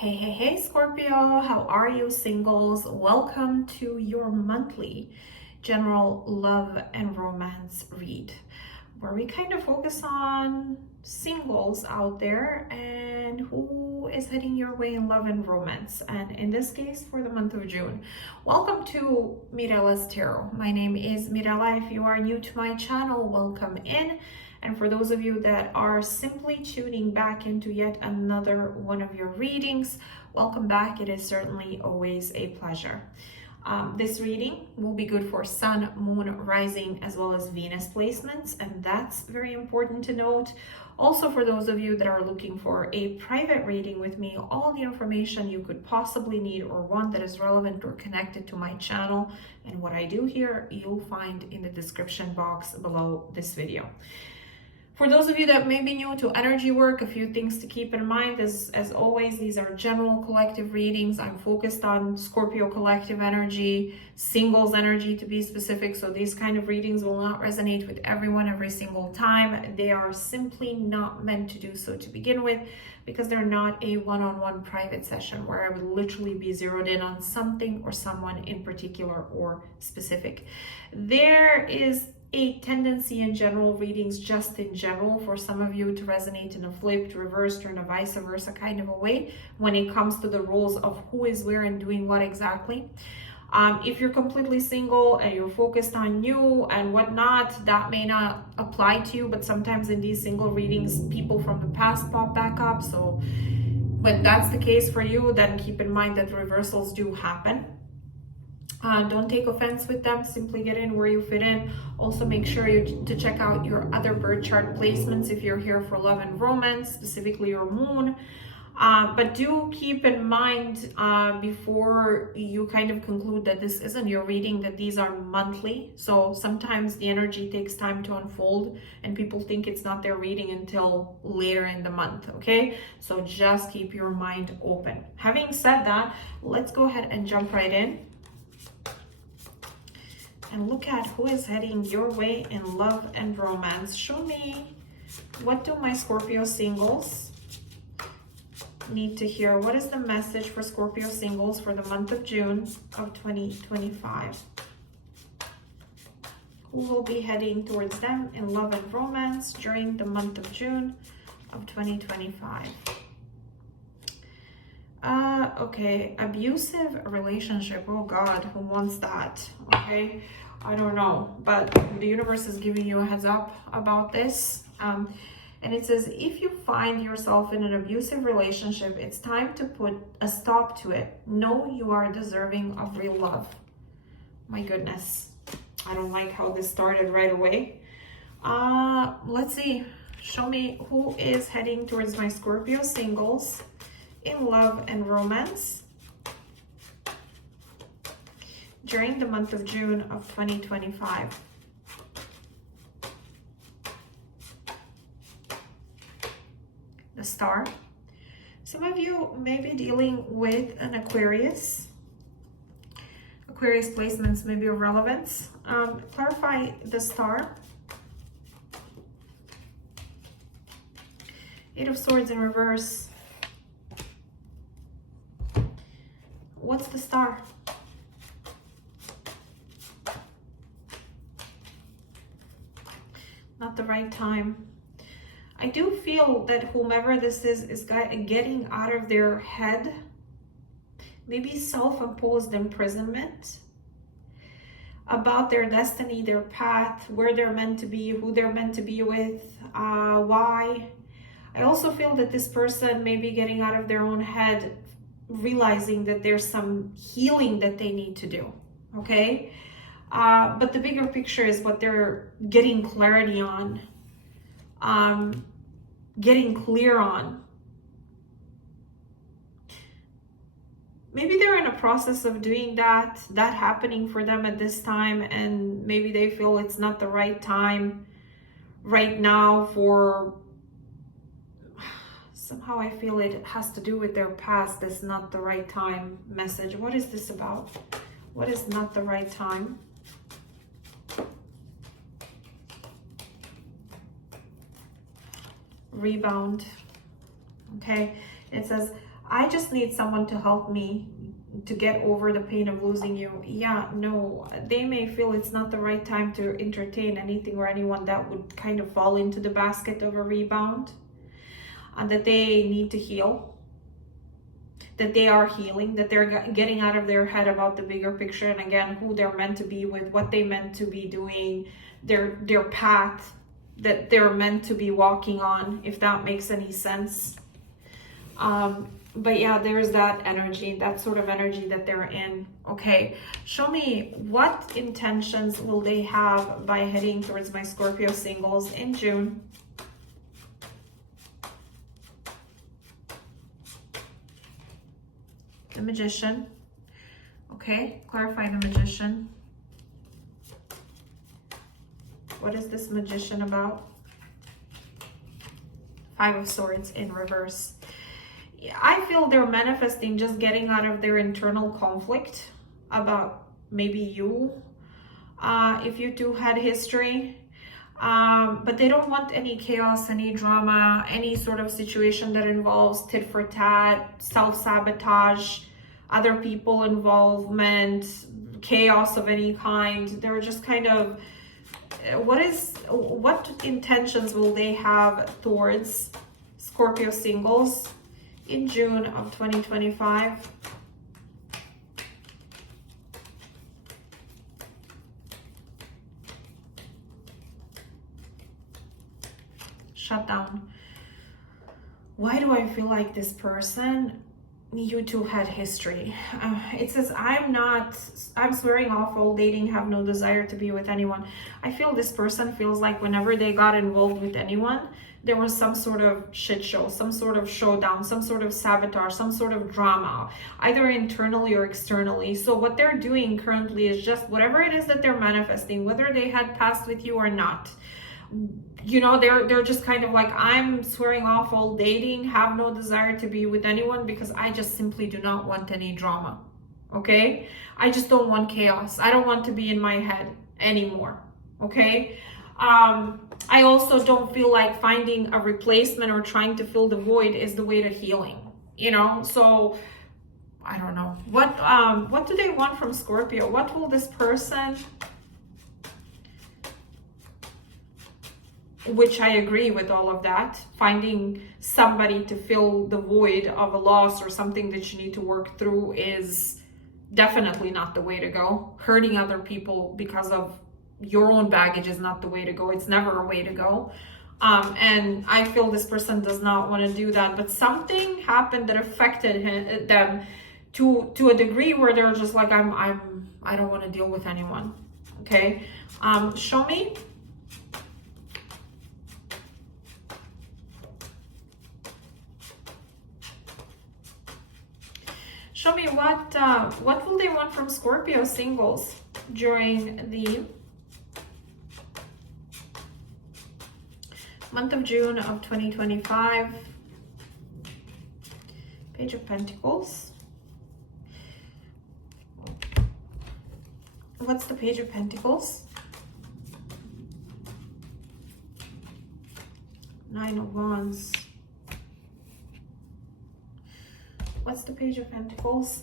Hey, Scorpio, how are you, singles? Welcome to your monthly general love and romance read, where we kind of focus on singles out there and who is heading your way in love and romance. And in this case, for the month of June. Welcome to Mirella's Tarot. My name is Mirella. If you are new to my channel, welcome in. And for those of you that are simply tuning back into yet another one of your readings, welcome back. It is certainly always a pleasure. This reading will be good for Sun, Moon, Rising, as well as Venus placements, and that's very important to note. Also, for those of you that are looking for a private reading with me, all the information you could possibly need or want that is relevant or connected to my channel and what I do here, you'll find in the description box below this video. For those of you that may be new to energy work, a few things to keep in mind. As always, these are general collective readings. I'm focused on Scorpio collective energy, singles energy to be specific. So these kind of readings will not resonate with everyone every single time. They are simply not meant to do so to begin with, because they're not a one-on-one private session where I would literally be zeroed in on something or someone in particular or specific. There is a tendency in general readings, just in general, for some of you to resonate in a flipped, reversed, or in a vice versa kind of a way when it comes to the roles of who is where and doing what exactly. If you're completely single and you're focused on you and whatnot, that may not apply to you, but sometimes in these single readings, people from the past pop back up. So when that's the case for you, then keep in mind that reversals do happen. Don't take offense with them. Simply get in where you fit in. Also, make sure to check out your other birth chart placements if you're here for love and romance, specifically your moon. But do keep in mind before you kind of conclude that this isn't your reading, that these are monthly. So sometimes the energy takes time to unfold and people think it's not their reading until later in the month, okay? So just keep your mind open. Having said that, let's go ahead and jump right in and look at who is heading your way in love and romance. Show me, what do my Scorpio singles need to hear? What is the message for Scorpio singles for the month of June of 2025? Who will be heading towards them in love and romance during the month of June of 2025? Okay, abusive relationship. Oh God, who wants that? Okay, I don't know, but the universe is giving you a heads up about this. And it says, if you find yourself in an abusive relationship, it's time to put a stop to it. Know you are deserving of real love. My goodness, I don't like how this started right away. Let's see. Show me who is heading towards my Scorpio singles in love and romance during the month of June of 2025. The Star. Some of you may be dealing with an Aquarius. Aquarius placements may be of relevance. Clarify the Star. Eight of Swords in reverse. What's the Star? Not the right time. I do feel that whomever this is getting out of their head, maybe self-imposed imprisonment about their destiny, their path, where they're meant to be, who they're meant to be with, why. I also feel that this person may be getting out of their own head, realizing that there's some healing that they need to do, okay? But the bigger picture is what they're getting clarity on, getting clear on. Maybe they're in a process of doing that happening for them at this time, and maybe they feel it's not the right time right now for, somehow I feel it has to do with their past, this not the right time message. What is this about? What is not the right time? Rebound. Okay, it says, I just need someone to help me to get over the pain of losing you. Yeah, no, they may feel it's not the right time to entertain anything or anyone that would kind of fall into the basket of a rebound, and that they need to heal, that they are healing, that they're getting out of their head about the bigger picture, and again, who they're meant to be with, what they meant to be doing, their path that they're meant to be walking on, if that makes any sense. But yeah, there's that energy, that sort of energy that they're in. Okay, show me what intentions will they have by heading towards my Scorpio singles in June. The Magician. Okay, clarify the Magician. What is this Magician about? Five of Swords in reverse. I feel they're manifesting just getting out of their internal conflict about maybe you, if you two had history. But they don't want any chaos, any drama, any sort of situation that involves tit for tat, self-sabotage, other people involvement, chaos of any kind. They're just kind of, what intentions will they have towards Scorpio singles in June of 2025? Shut down. Why do I feel like this person, you two had history? It says, I'm swearing off all dating, have no desire to be with anyone. I feel this person feels like whenever they got involved with anyone, there was some sort of shit show, some sort of showdown, some sort of sabotage, some sort of drama, either internally or externally. So what they're doing currently is just whatever it is that they're manifesting, whether they had passed with you or not. You know, they're just kind of like, I'm swearing off all dating, have no desire to be with anyone because I just simply do not want any drama. Okay? I just don't want chaos. I don't want to be in my head anymore. Okay? I also don't feel like finding a replacement or trying to fill the void is the way to healing, you know? So I don't know. What do they want from Scorpio? What will this person, which I agree with all of that, finding somebody to fill the void of a loss or something that you need to work through is definitely not the way to go. Hurting other people because of your own baggage is not the way to go. It's never a way to go. And I feel this person does not want to do that, but something happened that affected them to a degree where they're just like, I don't want to deal with anyone. Okay. Show me. Show me what will they want from Scorpio singles during the month of June of 2025. Page of Pentacles. What's the Page of Pentacles? Nine of Wands. What's the Page of Pentacles?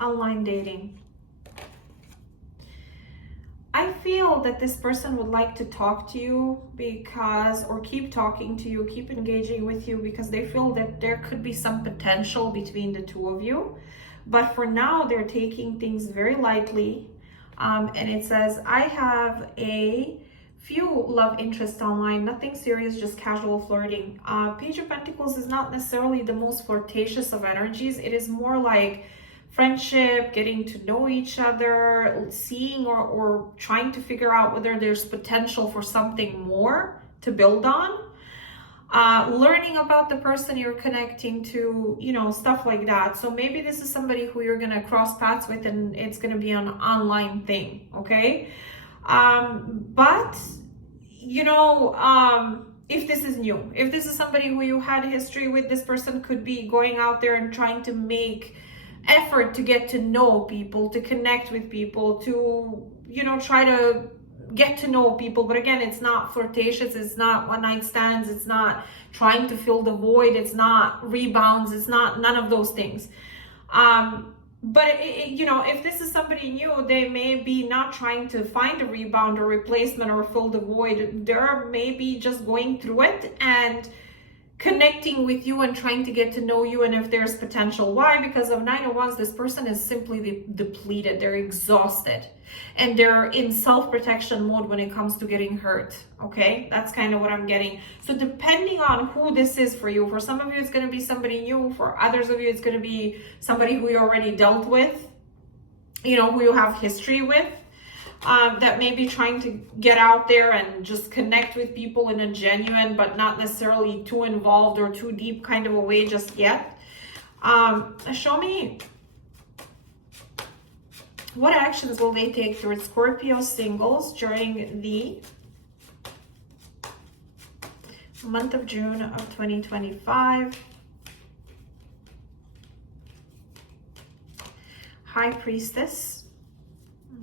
Online dating. I feel that this person would like to talk to you or keep talking to you, keep engaging with you, because they feel that there could be some potential between the two of you. But for now, they're taking things very lightly. And it says, I have a few love interests online, nothing serious, just casual flirting. Page of Pentacles is not necessarily the most flirtatious of energies. It is more like friendship, getting to know each other, seeing or trying to figure out whether there's potential for something more to build on. Learning about the person you're connecting to, you know, stuff like that. So maybe this is somebody who you're going to cross paths with and it's going to be an online thing, okay? But, you know, if this is new, if this is somebody who you had history with, this person could be going out there and trying to make effort to get to know people, to connect with people, to, try to get to know people. But again, it's not flirtatious, it's not one night stands, it's not trying to fill the void, it's not rebounds, it's not none of those things. But if this is somebody new, they may be not trying to find a rebound or replacement or fill the void. They're maybe just going through it and connecting with you and trying to get to know you, and if there's potential. Why? Because of 9 of Wands, this person is simply depleted, they're exhausted, and they're in self-protection mode when it comes to getting hurt. Okay, that's kind of what I'm getting. So depending on who this is for you, for some of you it's going to be somebody new, for others of you it's going to be somebody who you already dealt with, who you have history with, that may be trying to get out there and just connect with people in a genuine but not necessarily too involved or too deep kind of a way just yet. Show me, what actions will they take towards Scorpio singles during the month of June of 2025? High Priestess.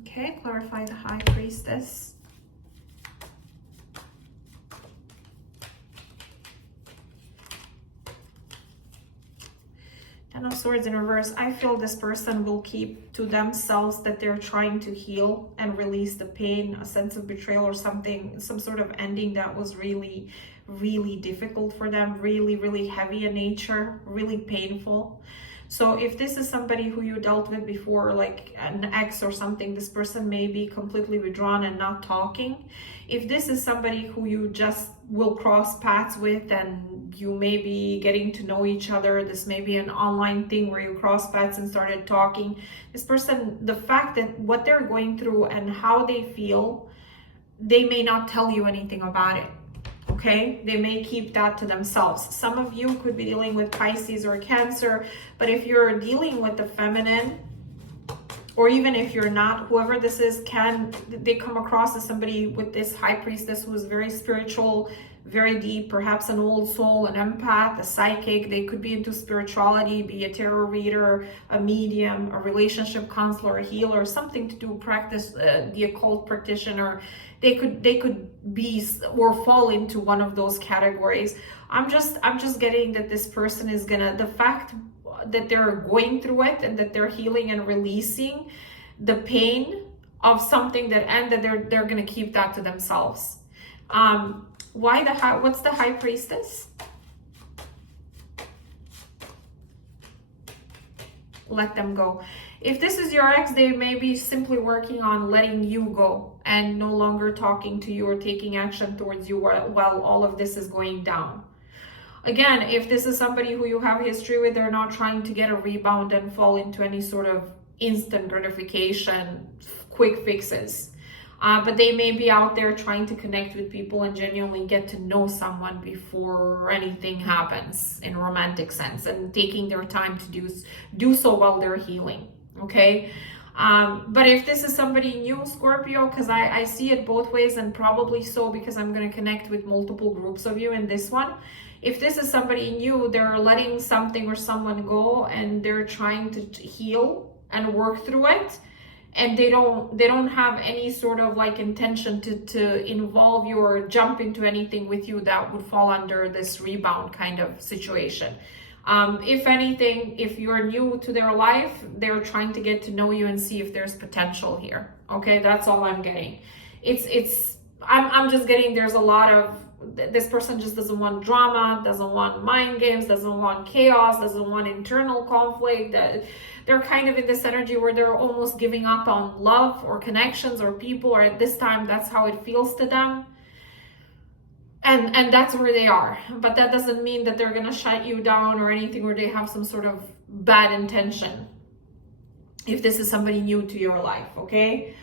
Okay, clarify the High Priestess. Ten of Swords in reverse. I feel this person will keep to themselves that they're trying to heal and release the pain, a sense of betrayal or something, some sort of ending that was really, really difficult for them, really, really heavy in nature, really painful. So if this is somebody who you dealt with before, like an ex or something, this person may be completely withdrawn and not talking. If this is somebody who you just will cross paths with and you may be getting to know each other, this may be an online thing where you cross paths and started talking. This person, the fact that what they're going through and how they feel, they may not tell you anything about it. Okay, they may keep that to themselves. Some of you could be dealing with Pisces or Cancer, but if you're dealing with the feminine, or even if you're not, whoever this is, they come across as somebody with this High Priestess who is very spiritual, very deep, perhaps an old soul, an empath, a psychic. They could be into spirituality, be a tarot reader, a medium, a relationship counselor, a healer, something to do practice, the occult practitioner. They could be or fall into one of those categories. I'm just getting that this person is gonna, the fact that they're going through it and that they're healing and releasing the pain of something that ended, they're gonna keep that to themselves. What's the High Priestess? Let them go. If this is your ex, they may be simply working on letting you go and no longer talking to you or taking action towards you while all of this is going down. Again, if this is somebody who you have history with, they're not trying to get a rebound and fall into any sort of instant gratification, quick fixes. But they may be out there trying to connect with people and genuinely get to know someone before anything happens in a romantic sense, and taking their time to do so while they're healing. Okay. But if this is somebody new, Scorpio, because I see it both ways, and probably so because I'm going to connect with multiple groups of you in this one. If this is somebody new, they're letting something or someone go and they're trying to heal and work through it. And they don't have any sort of like intention to involve you or jump into anything with you that would fall under this rebound kind of situation. If anything, if you're new to their life, they're trying to get to know you and see if there's potential here. Okay, that's all I'm getting. I'm just getting, there's a lot of, this person just doesn't want drama, doesn't want mind games, doesn't want chaos, doesn't want internal conflict. They're kind of in this energy where they're almost giving up on love or connections or people, or at this time, that's how it feels to them. And that's where they are. But that doesn't mean that they're going to shut you down or anything, or they have some sort of bad intention. If this is somebody new to your life, okay?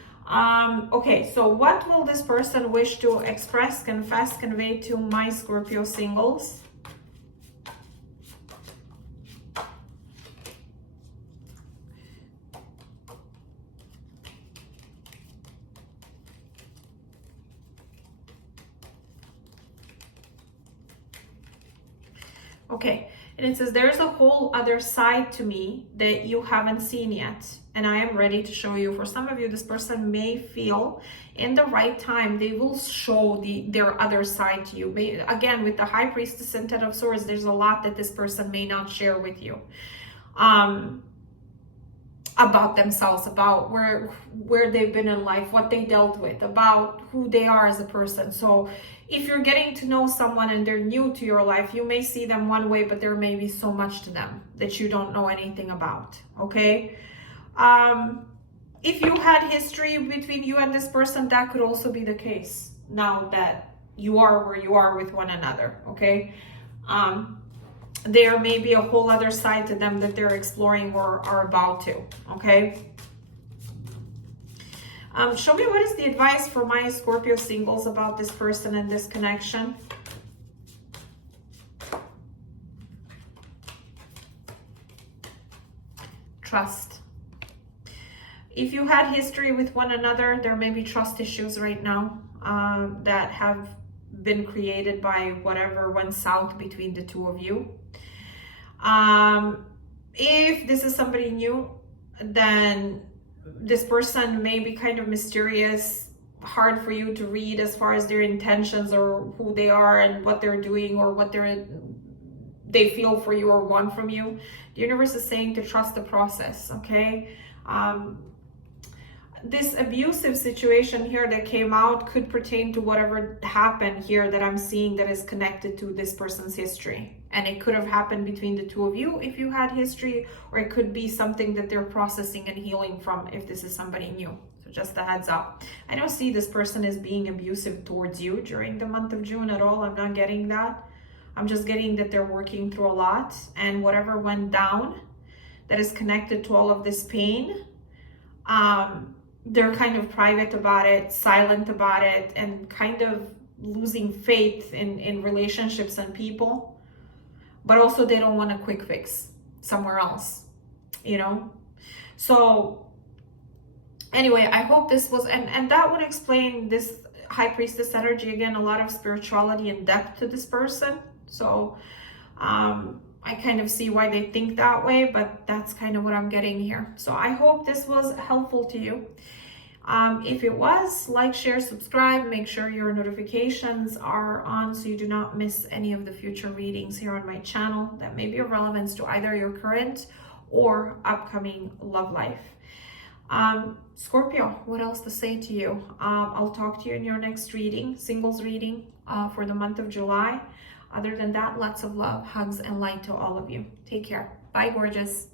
Okay, so what will this person wish to express, confess, convey to my Scorpio singles? Okay, And it says, there's a whole other side to me that you haven't seen yet, and I am ready to show you. For some of you, this person may feel in the right time, they will show their other side to you. Again, with the High Priestess and Ten of Swords, there's a lot that this person may not share with you. About themselves, about where they've been in life, what they dealt with, about who they are as a person. So if you're getting to know someone and they're new to your life, you may see them one way, but there may be so much to them that you don't know anything about, okay? If you had history between you and this person, that could also be the case now that you are where you are with one another, okay? There may be a whole other side to them that they're exploring or are about to, okay? Show me what is the advice for my Scorpio singles about this person and this connection. Trust. If you had history with one another, there may be trust issues right now that have been created by whatever went south between the two of you. If this is somebody new, then this person may be kind of mysterious, hard for you to read as far as their intentions or who they are and what they're doing or what they feel for you or want from you. The universe is saying to trust the process, okay? This abusive situation here that came out could pertain to whatever happened here that I'm seeing that is connected to this person's history. And it could have happened between the two of you if you had history, or it could be something that they're processing and healing from if this is somebody new. So just a heads up. I don't see this person as being abusive towards you during the month of June at all. I'm not getting that. I'm just getting that they're working through a lot, and whatever went down that is connected to all of this pain, they're kind of private about it, silent about it, and kind of losing faith in relationships and people. But also they don't want a quick fix somewhere else, you know? So anyway, I hope this was, and that would explain this High Priestess energy. Again, a lot of spirituality and depth to this person. So I kind of see why they think that way, but that's kind of what I'm getting here. So I hope this was helpful to you. If it was, like, share, subscribe, make sure your notifications are on so you do not miss any of the future readings here on my channel that may be of relevance to either your current or upcoming love life. Scorpio, what else to say to you? I'll talk to you in your next reading, singles reading for the month of July. Other than that, lots of love, hugs, and light to all of you. Take care. Bye, gorgeous.